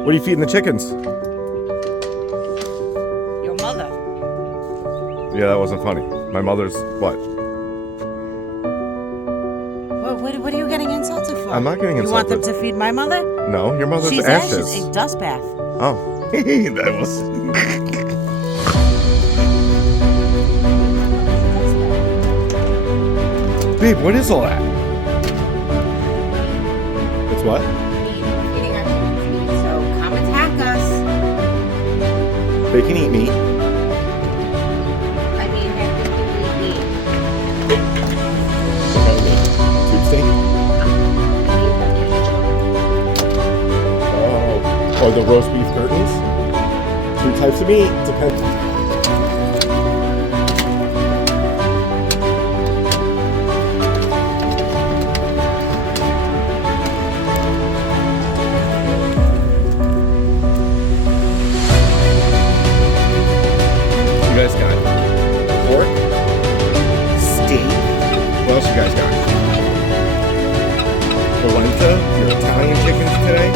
What are you feeding the chickens? Your mother. Yeah, that wasn't funny. My mother's what? What are you getting insulted for? I'm not getting You want insulted. them to feed my mother? No, your mother's She's ashes. ashes. A dust bath. Oh, that was. Babe, what is all that? It's what? Eating our chicken feed, so come attack us. They can eat meat. I mean, technically we eat. What kind of meat? Tube steak? Oh, or the roast beef curtains? 2 types of meat. Depends. You guys got pork, steak. What else you guys got? Polenta, your Italian chickens today.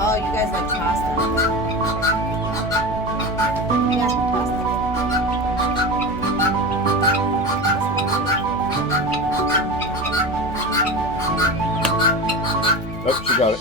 Oh, you guys like pasta. Yeah, pasta. Oh, she got it.